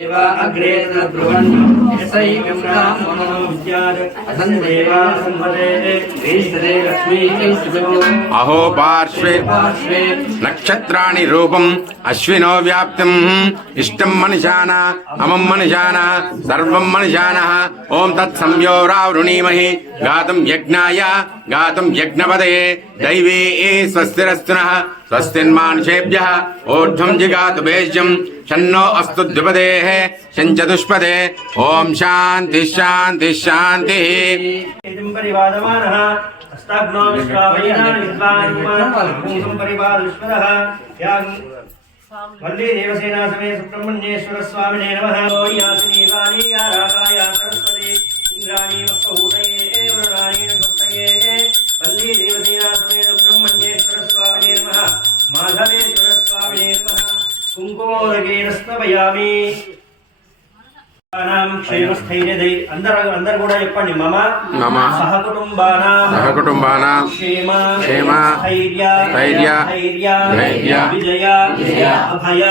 देवा अग्रे तद्ब्रुवन् यस्यैकं मनोविद्यात् असन्देवा संवदे ईश्वरे लक्ष्मी अहो पार्श्वे नक्षत्राणि रूपम् अश्विनो व्याप्तम् इष्टं मनिषाना अमं मनिषाना सर्वं मनिषानः ओम तत्संयोरावृणीमहि गातुं यज्ञाय गातुं यज्ञपदये दैवी स्वस्तिरस्तु नः स्वस्तिन्मानुषेभ्यः ऊर्ध्वं जिगातु वेश्यं शन्नो अस्तु द्विपदेः शञ्चतुष्पदे ओम शान्ति शान्ति शान्तिः। परिवादमानः अस्ताग्नो विश्वावैना विद्वान् परिवारश्वरः वल्ली देवसेना समेत सुब्रह्मण्येश्वर स्वामिने नमः। यासिनी वाणी या रागाया सरस्वती इंद्राणी वक्पहूतये वरुणाणी स्वस्तये वल्ली देवसेना समेत सुब्रह्मण्येश्वर स्वामिने नमः। माधवेश्वर स्वामिने नमः। कुंकुमोदकेन स्तवयामि। क्षेमस्थैर्यदै अंदर కూడా చెప్పండి మమ సహకుటుంబానాం క్షేమ స్థైర్య విజయ అభయ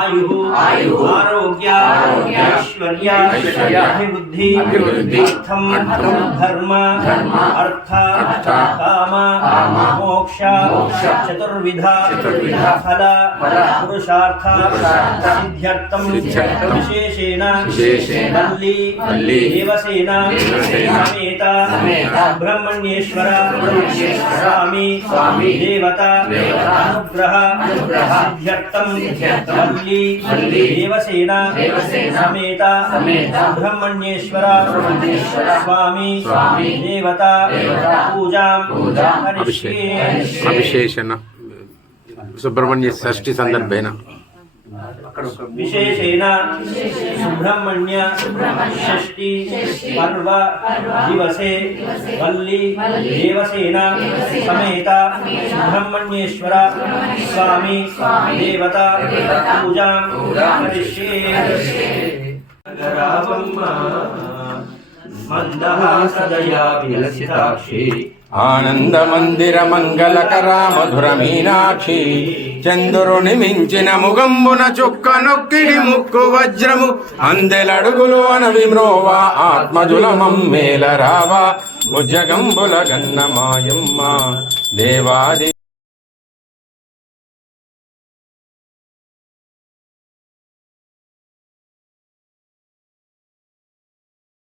ఆయు ఆరోగ్య ఐశ్వర్య అభివృద్ధి అర్థం ధర్మ అర్థ కామ మోక్ష చతుర్విధ ఫల పురుషార్థ సిద్ధ్యర్థం విశేషేణ वल्ली देवसेना समेत ब्रह्मण्येश्वर स्वामी देवता अनुग्रह सिद्ध्यर्थं वल्ली देवसेना समेत ब्रह्मण्येश्वर स्वामी देवता पूजां अभिषेचन सुब्रह्मण्य षष्ठी संदर्भेन विशेषेण सुब्रह्मण्य षष्ठी पर्व दिवसे वल्ली देवसेना समेत ब्रह्मण्येश्वर स्वामी देवता पूजां करिष्ये। मंदहासदया विलसिताक्षी आनंद मंदिर मंगलकरा मधुर मीनाक्षी చంద్రుని మించిన ముగంబున చుక్క నొక్కిడి ముక్కు వజ్రము అందెలడుగులు అనవిమ్రోవా ఆత్మజుల మమ్మేల రావా భుజగంబుల గన్న మాయమ్మ దేవాది